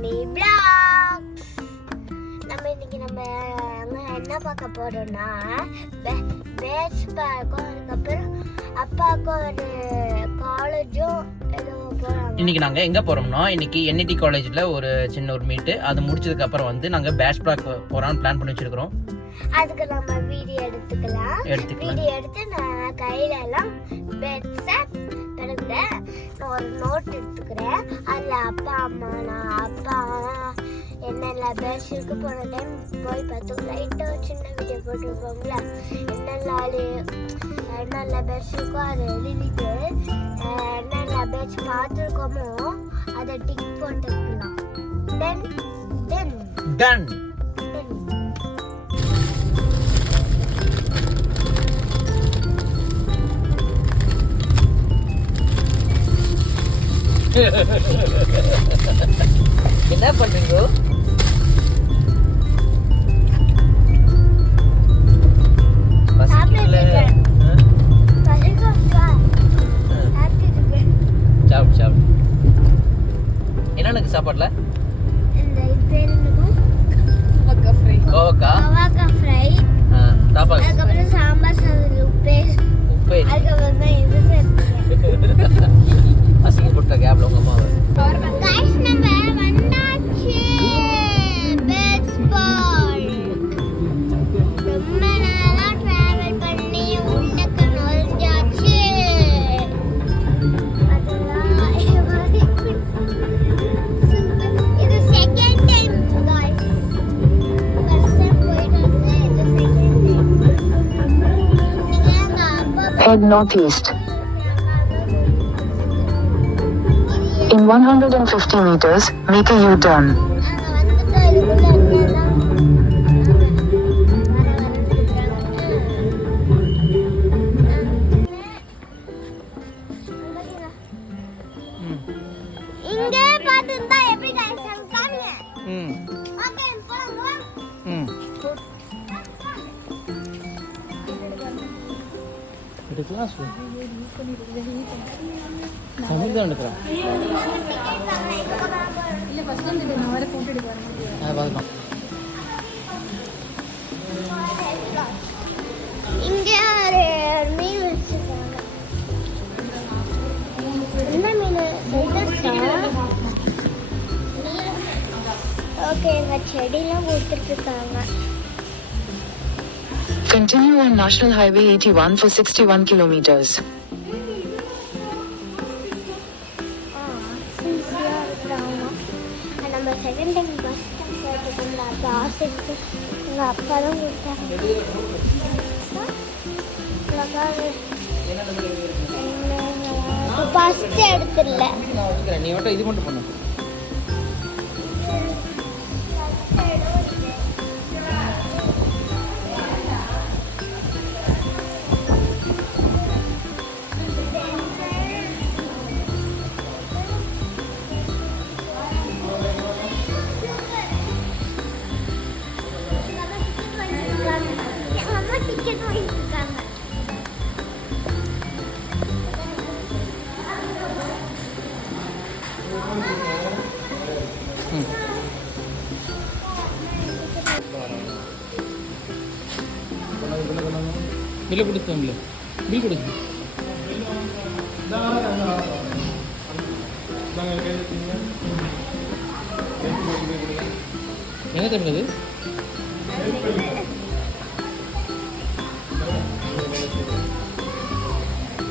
மணி vlogs. நம்ம இன்னைக்கு என்ன பார்க்க போறோம்னா பேட்ச் பார்க்கும், அதுக்கப்புறம் அப்பாவுக்கு ஒரு காலேஜும் ஏதோ போறாங்க. இன்னைக்கு நாங்க எங்க போறோம்னா இன்னைக்கு என்ஐடி காலேஜ்ல ஒரு சின்ன ஒரு மீட். அது முடிச்சதுக்கு அப்புறம் வந்து நாங்க பேட்ச் பார்க்க போறோம்னு பிளான் பண்ணி வச்சிருக்கோம். அதுக்கு நம்ம வீடியோ எடுத்துக்கலாம். வீடியோ எடுத்து நான் கையில எல்லாம் பேட்ஸை பிறந்த நான் ஒரு நோட் எடுத்துக்கிறேன். அதில் அப்பா அம்மா நான் அப்பா என்னென்ன பேட்ச் இருக்கு போன டைம் போய் பார்த்தோம். லைட்டாக சின்ன வீடியோ போட்டுருப்போம்ல, என்னென்ன பேட்ச் இருக்கோ அதை எழுதிட்டு என்னென்ன பேட்ச் பார்த்துருக்கோமோ அதை டிக் போட்டுக்கலாம். தென் தென் டன் என்ன பண்றீங்க? என்ன சாப்பாடுல அதுக்கப்புறம் சாம்பார் சாதம் உப்பே அதுக்கப்புறம் தான் இது அசிங்கப்பட்ட கேப்ல உங்க அம்மாவை Head northeast. In 150 meters, make a U-turn. இங்கே பாத்துட்டா எப்படி गाइस காணுங்க. ஓகே போலாம். இது கிளாஸ் தமிழ் தான் எடுக்கிறேன். இல்லை ஃபஸ்ட் வந்து நான் வேறு ஃபோட்டோ எடுக்கிறேன். பார்க்கலாம். இங்கே ஒரு மீன் வச்சுருக்காங்க. என்ன மீன்? ஓகே, இந்த செடியெல்லாம் கொடுத்துட்ருக்காங்க. Continue on National Highway 81 for 61 kilometers. நம்ம செகண்ட் டைம் பஸ் போட்டுக்கோங்க. அப்போ ஆசைக்கு எங்கள் அப்பா தான் கொடுத்தாங்க. ஃபஸ்ட்டு எடுத்துடல. நீ மட்டும் இது மட்டும் பண்ணு. பில் கொடுத்தோம்ல, பில் கொடுத்து என்ன தருது?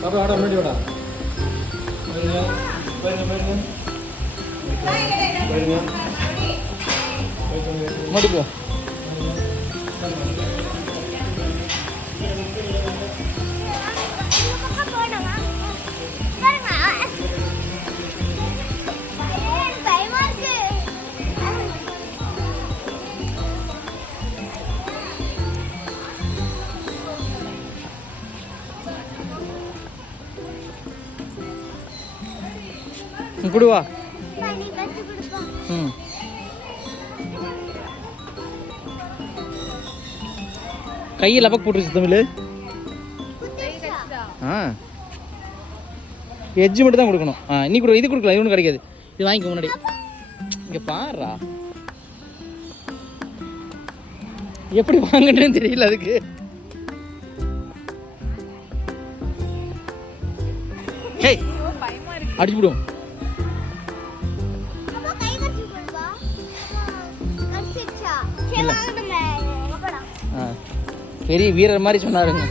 பாப்பா ஆட முன்னாடி வாடா. முன்னாடி போ. குடுவா. கையில் லபக் போட்டுருச்சு தமிழ். எட்ஜு மட்டும் தான் கொடுக்கணும். இன்னைக்கு இது கொடுக்கலாம், இது ஒன்றும் கிடைக்காது. இது வாங்கிக்கோ முன்னாடி. இங்க பாருடா, எப்படி வாங்கன்னு தெரியல அதுக்கு. ஹேய், அடிச்சு விடும். பெரிய வீரர் மாதிரி சொன்னாருங்க.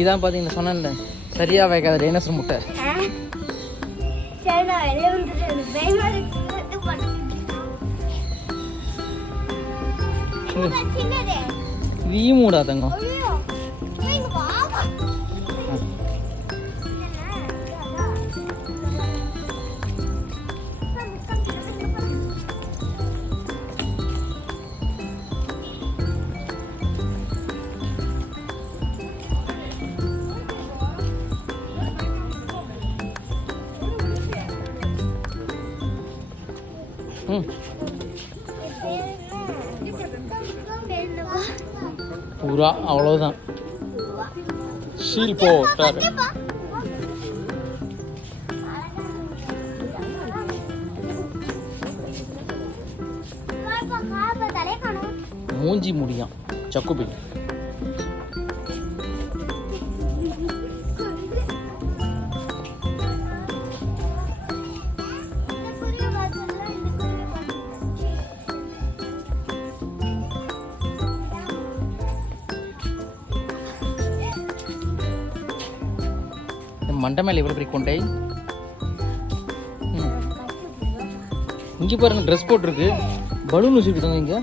இதான் பார்த்தீங்கன்னா சொன்னேன்ல, சரியா வைக்காத டைனோசர் முட்டை. வீமூடா தங்கம். பூரா அவ்வளோதான். ஷீல் போட்டாரு. மூஞ்சி முடியான் சக்குபி. மண்டை மேலே எவ்வளோ பெரிய கொண்டை. இங்கே பாருங்க, ட்ரெஸ் போட்டிருக்கு, பலூன் வச்சுக்கிட்டாங்க இங்கே.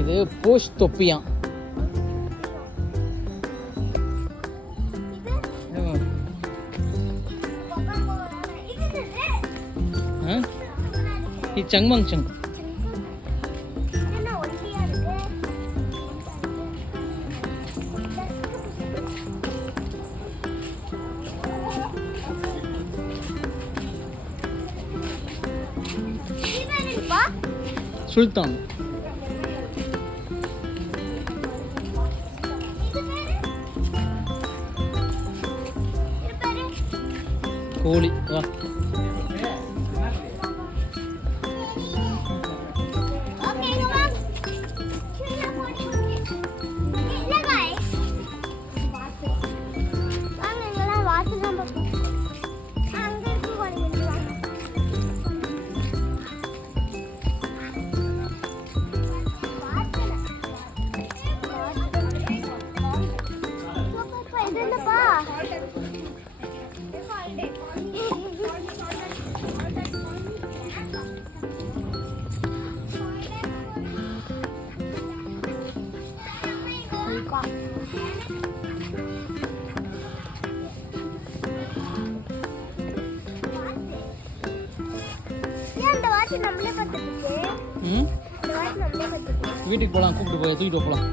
இது போஷ் தொப்பியான். இது சங்மங் சங். சுல்தான். கோழி வா. வீட்டுக்கு போகலாம், கூப்பிட்டு போய் தூக்கிட்டு போகலாம்.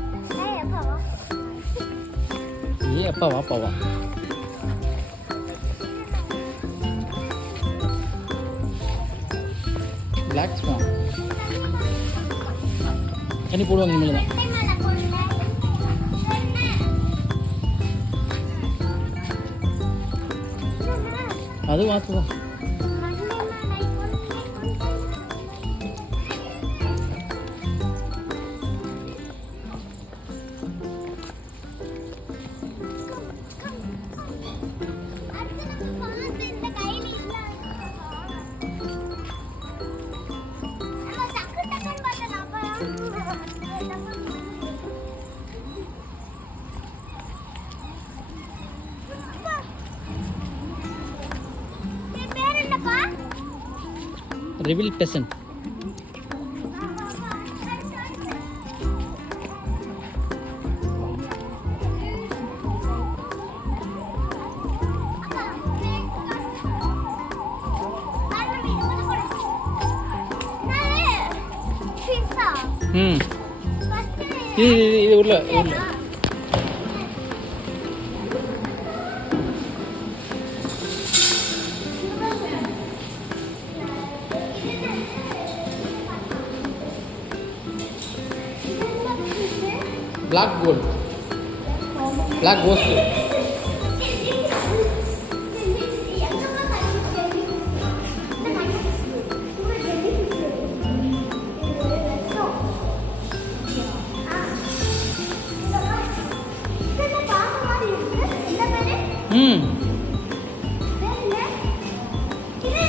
ஏ அப்பா வாப்பா வா. பிளாக் ஸ்வான் தண்ணி போடுவாங்க இனிமேல் தான். அது வாத்துதான். ரிவில் பெசன்ட். இது உள்ள black gold, black ghost.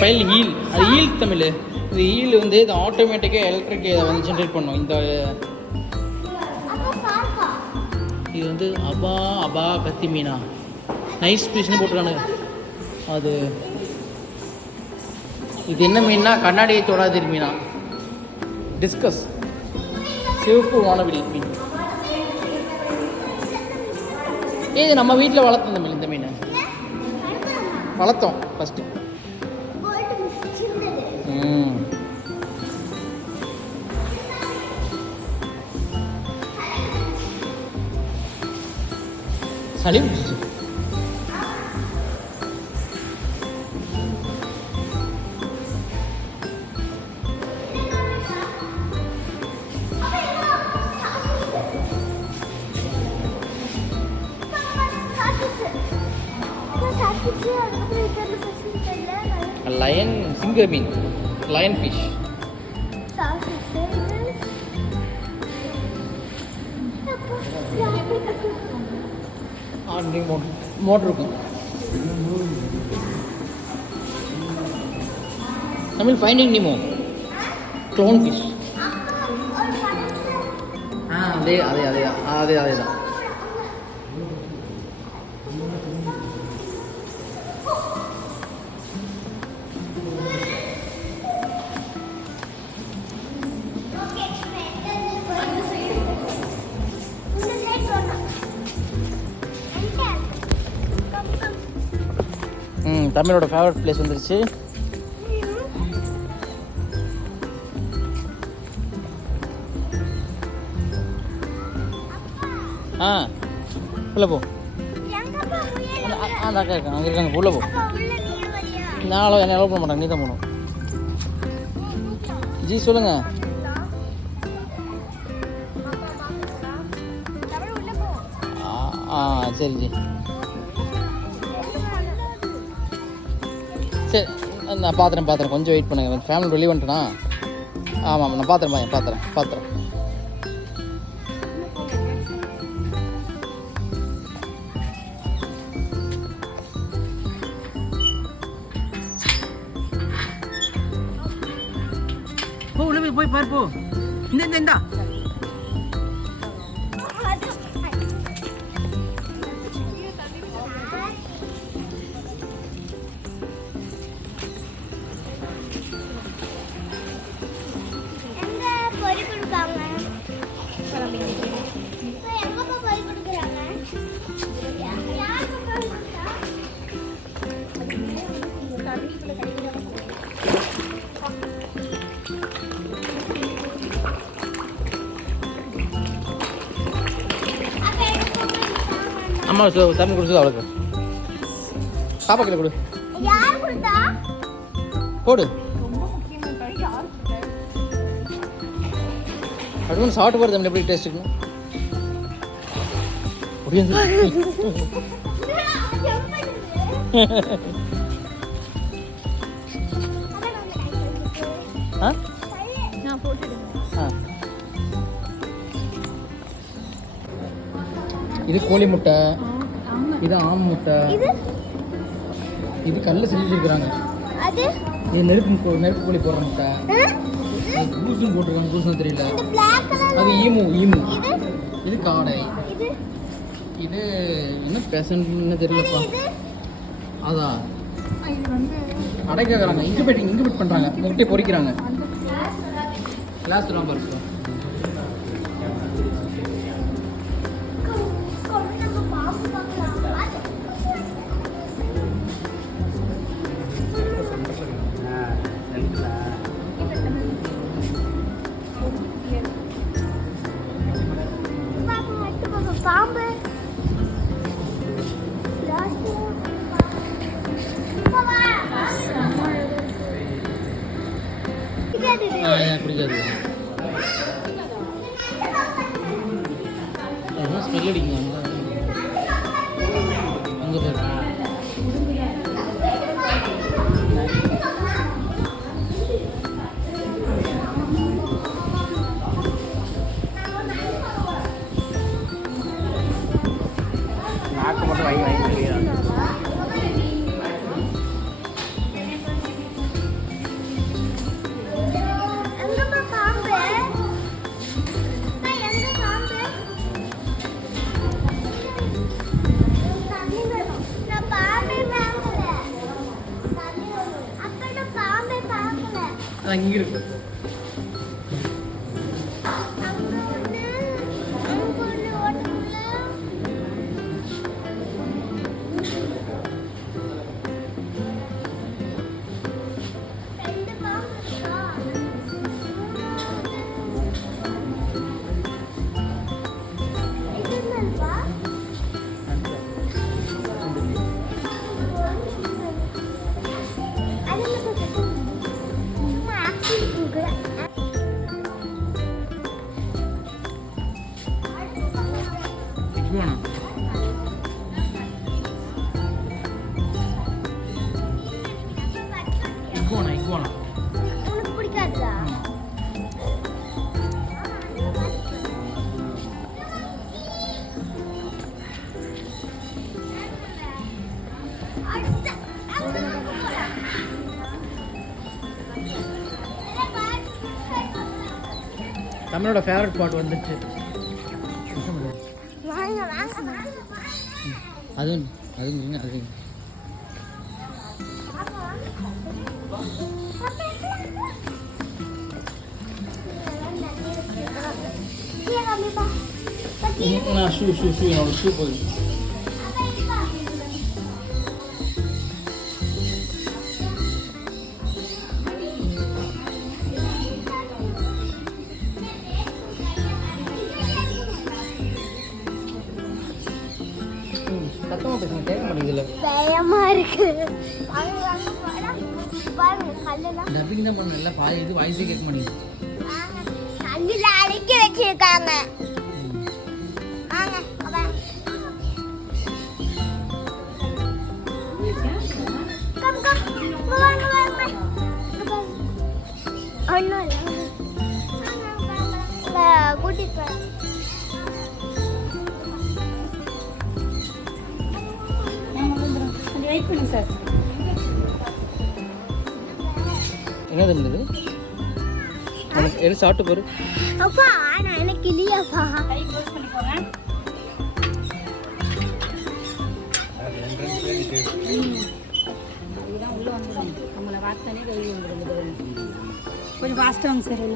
Fire eel, அது ஈல் தமிழ். இது ஈல் வந்து இது ஆட்டோமேட்டிக்காக எலக்ட்ரிக் இதை வந்து ஜென்ரேட் பண்ணும். இந்த இது வந்து அபா கத்தி மீனா நைஸ் பீஸ்னு போட்டுருக்கானுங்க. அது இது என்ன மீன்னா கண்ணாடியை தொடாதிரு மீனா, டிஸ்கஸ், சிவப்பு வானவில் மீன். இது நம்ம வீட்டில் வளர்த்தோம் இந்த மீன். இந்த மீன் வளர்த்தோம் ஃபஸ்ட்டு. சளி பிடிச்சிச்சு. லயன் சிங்க மீன், லயன் ஃபிஷ். மோட்டர் இருக்கும். Tamil finding Nemo, clown fish. அதே அதே அதே அதே அதே தான். தமிழோட ஃபேவரட் பிளேஸ் வந்துருச்சு. உள்ள போ. அந்த அக்கா இருக்காங்க, அங்கே இருக்காங்க. உள்ள போ. நானும் என்ன அலோவ் பண்ண மாட்டாங்க, நீ தான் போகணும். ஜி சொல்லுங்க. சரி ஜி, சரி நான் பார்த்துறேன். கொஞ்சம் வெயிட் பண்ணுங்க. ஃபேமிலி வெளியே வந்துட்டேனா? ஆமாம், நான் பார்த்துறேன். உள்ள போய் பாரு. போ. இந்த அம்மா தண்ணி குடிச்சது அவளுக்கு. பாப்பா கிட்ட கொடு. போடு. அடுத்து சாப்பிட்டு போகிறது நம்ம எப்படி டேஸ்ட் இருக்கணும். இது கோழி முட்டை, இது ஆம் முட்டை, இது கல்ல செஞ்சு வச்சிருக்காங்க. இது நெருப்பு கோழி போடுற முட்டை. கூசும் போட்டிருக்காங்க, கூசும் தெரியல. அது ஈமு. இது காடை. இது என்ன பேசன்னு தெரியலப்பா. அதான் அடைக்கிறாங்க, இன்குபேட் பண்ணுறாங்க, முட்டையை பொரிக்கிறாங்க. கிளாஸ் ரொம்ப இருக்கும். பாம்பு பிடிக்காது. அதெல்லாம் ஸ்மெல் அடிக்கும். அங்கே போய் நாக்கு மட்டும் வாங்கி இங்கே இருக்கு. இக்குவானா உனக்கு பிடிக்காதா? தமிழோட ஃபேவரட் பாட் வந்துச்சு. அதுவும் அது ஷூ என்னோட ஷூ போகுது. சத்தமாக பேசுங்க, கேட்க மாட்டேங்குதுல்ல. பயமா இருக்கு. டப்பிங் தான் பண்ணணும், இல்லை பாதி இது வாய்ஸே கேட்க மாட்டேங்குது. கல்லில் அடக்கி வச்சிருக்காங்க. கூட்டிட்டு என்னது இருந்தது? எது சாப்பிட்டு போரு. அப்பா நான் எனக்கு இல்லையாப்பா. கொஞ்சம் ஃபாஸ்ட்டாக சார்.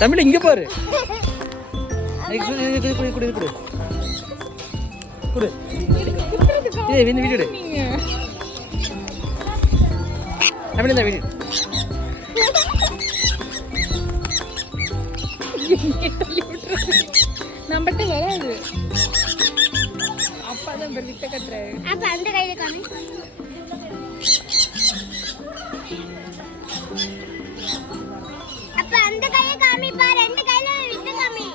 தமிழ் இங்கே பாரு. குடு குடு குடு குடு. ஏய் இந்த வீடியோ தமிழ் இந்த வீடியோ. நம்மகிட்ட வராது. அப்பா தான் விட்ட கட்டுறாரு. அப்ப அந்த கையில காமி. அப்ப அந்த கையில காமி பா. ரெண்டு கையில விட்டு காமி.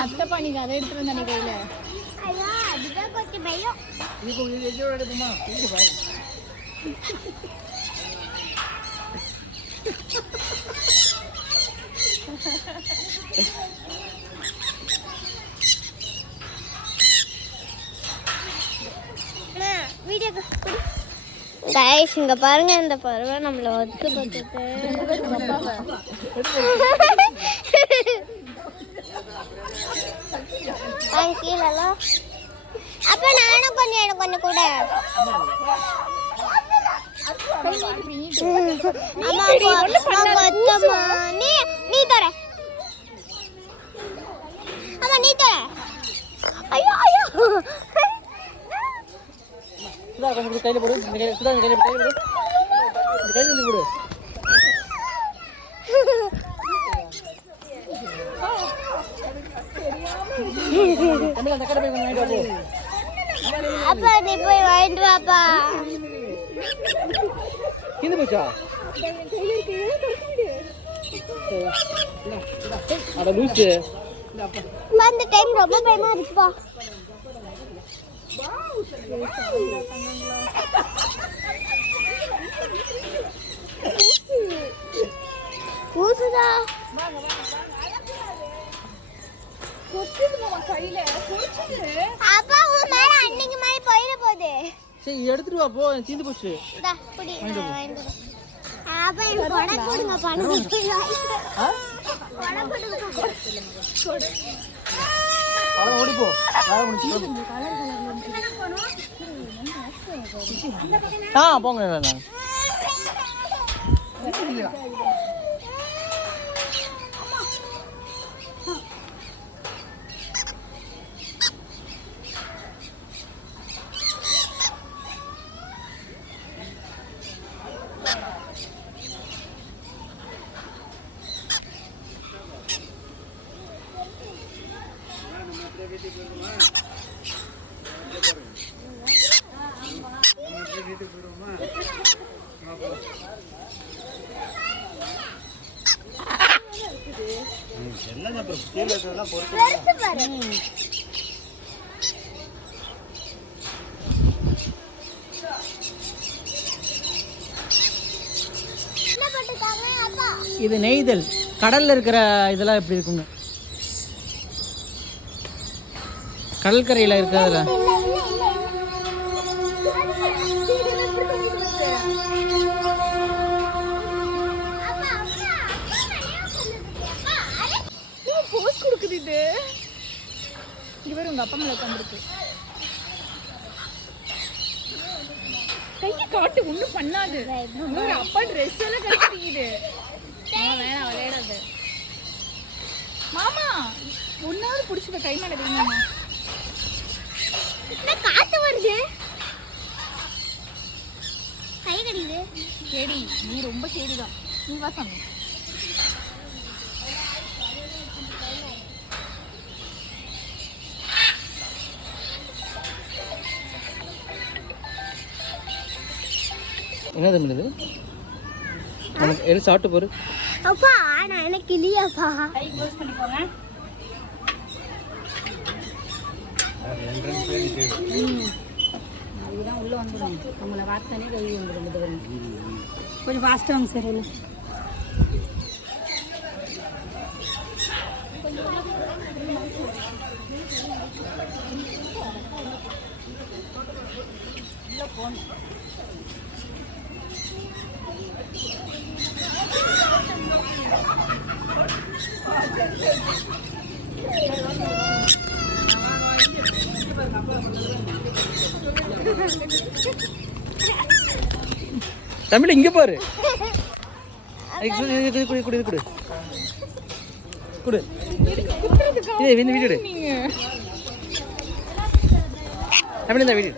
அத்தை பண்ணிக்க அதை எடுத்துட்டு வந்தா நீ கையில ஐயா அதுதான் கொஞ்சம் பயம். வீடியோ கைஸ் இங்க பாருங்க இந்த பறவை நம்மள ஒத்து போட்டுட்டு கீழெல்லாம் அப்ப நானும் கொஞ்சம் எனக்கு கொஞ்சம் கூட நீ தர ஆமா நீ தர ஐயோ ஐயோ கையில போடு இந்த கையில போடு இந்த கையில போடு தமிழ் அந்த கடை போய் வாங்கிட்டு வா அப்பா நீ போய் வாங்கிட்டு வாப்பா கீழே போச்சா அட லூசு அந்த டைம் ரொம்ப பயமா இருக்குப்பா ஊசுதா அப்பா உன் மேல அன்னைக்கு மாதிரி போயிட போகுது சரி எடுத்துட்டு வா போ தீந்து போச்சு இந்தா புடி அப்பா எனக்கு கொடை கொடுங்க பணம் கொடை கொடுங்க அவ்வளோ ஓடி போ போங்க நான் இது நெய்தல் கடல்ல இருக்கிற இதெல்லாம் எப்படி இருக்குங்க கடற்கரையில் இருக்கிறதுல போஸ் கொடுக்குது இது இவர் உங்க அப்பா மேல உட்காந்துருக்கு கையை காட்டு ஒண்ணும் பண்ணாது ஒரு அப்பா ட்ரெஸ் எல்லாம் கிடைக்குது வேணாம் விளையாடாது மாமா ஒன்னாவது பிடிச்சத கை மேல வைங்க காத்து வருது கை கடிக்குது கேடி நீ ரொம்ப கேடிதான் நீ வா சாமி என்ன தம்பி இது உனக்கு எது சாப்பிட்டு போரு அப்பா நான் எனக்கு இல்லையாப்பா கை க்ளோஸ் பண்ணிக்கோங்க அதுதான் உள்ள வந்துடும் நம்மளை வார்த்தானே கை வந்துடும் கொஞ்சம் ஃபாஸ்ட்டாக வாங்க சார் இல்லை தமிழ் இங்க பாரு குடு குடு குடு குடு குடு இது இந்த வீடியோ தமிழ் இந்த வீடியோ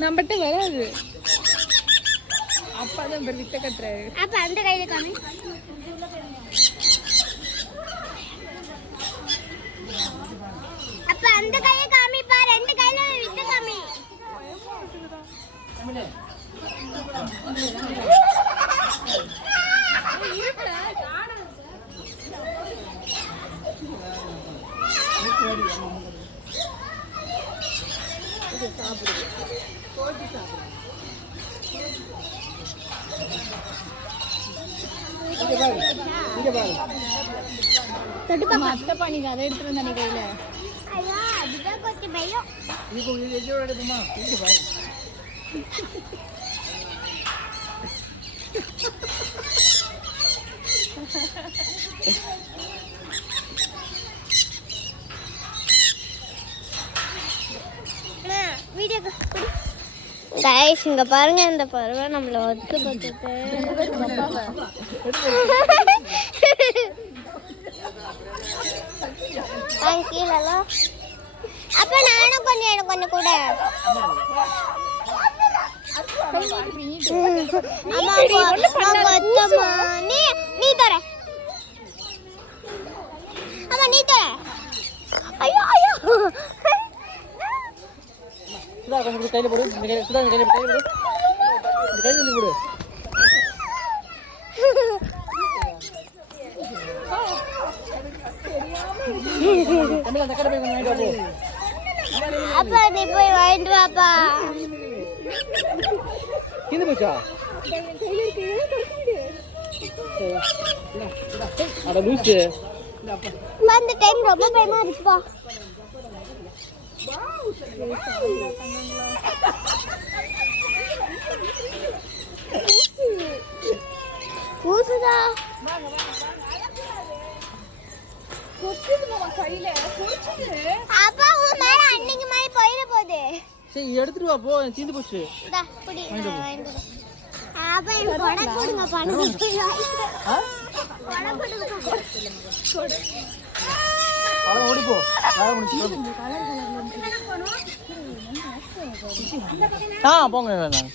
நம்மகிட்ட வராது அப்பா தான் பேர் வித்த கட்டுறாரு. அப்ப அந்த கையில காமி. அப்ப அந்த கையை காமிப்பா, ரெண்டு கையில வித்த காமி. அத்தை பண்ணிக்க அதை எடுத்துட்டு வந்த கையில. ஐயா அதுதான் கொஞ்சம் பயம். கைஸ் இங்க பாருங்க, இந்த பறவை நம்மள ஒத்து போட்டுட்டு கீழெல்லாம். அப்ப நானும் கொஞ்சம் எனக்கு கொஞ்சம் கூட. நீ தர. ஆமா நீ தர. ஐயோ ஐயோ கையில போடு, இந்த கையில சுதா, இந்த கையில போடு, இந்த கையில இருந்து போடு. தமிழ் அந்த கடை போய் வாங்கிட்டு வா போ. அப்பா நீ போய் வாங்கிட்டு வாப்பா. கீழே போச்சா? அட லூசு. அந்த டைம் ரொம்ப பயமா இருக்குப்பா. ஊசுதா அப்பா உன் மேல அன்னைக்கு மாதிரி போயிட போகுது. சரி எடுத்துட்டு வா போ, தீந்து போச்சு. இந்தா புடி வாங்கிட்டு வா. அப்பா எனக்கு பணம் கொடுங்க, பணம் போய் வாங்கிட்டு பணம் கொடுங்க. அட ஓடி போ, வேலை முடிச்சு. போங்க வேணாம்.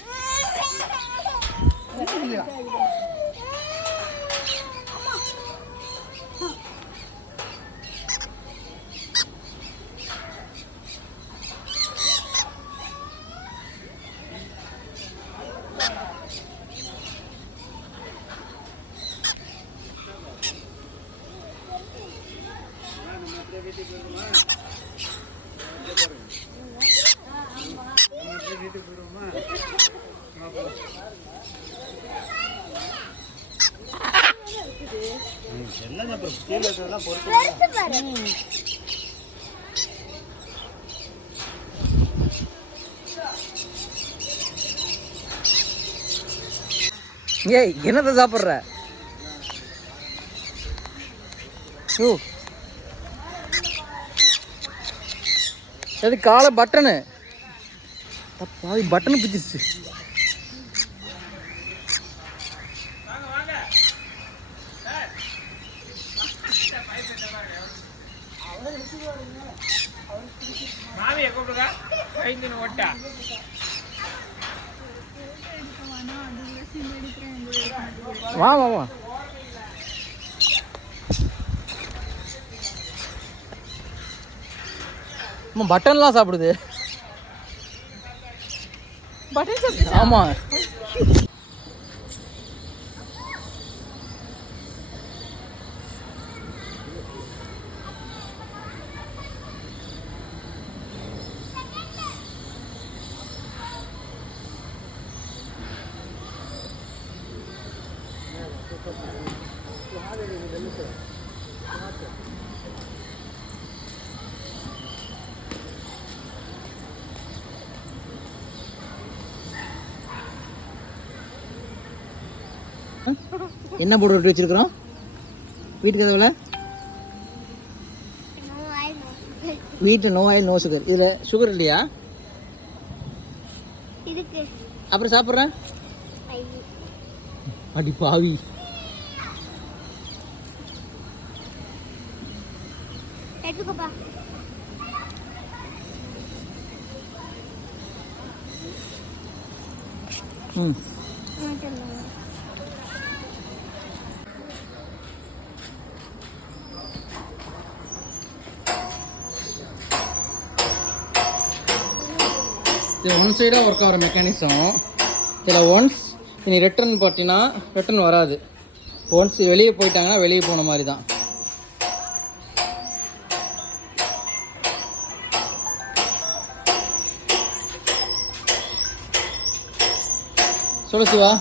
ஏய் என்னத்தை சாப்பிட்ற? அது காலை பட்டனு பாதி பட்டனு பிச்சிருச்சு. வா வா வா. பட்டன்லாம் சாப்பிடுது. பட்டன் சாப்பிட்டு. ஆமா என்ன போட்டு விட்டு வச்சிருக்கிறோம் வீட்டுக்கு கதவுல? வீட்டில் நோ ஆயில் நோ சுகர். இதில் சுகர் இல்லையா? அப்புறம் சாப்பிட்றேன் அடி பாவி. ம் இது ஒன் சைடாக ஒர்க் ஆகிற மெக்கானிசம். இதில் ஒன்ஸ் நீ ரிட்டர்ன் பார்த்தீங்கன்னா ரிட்டர்ன் வராது. ஒன்ஸ் வெளியே போயிட்டாங்கன்னா வெளியே போன மாதிரி தான். சொல்லு சிவா.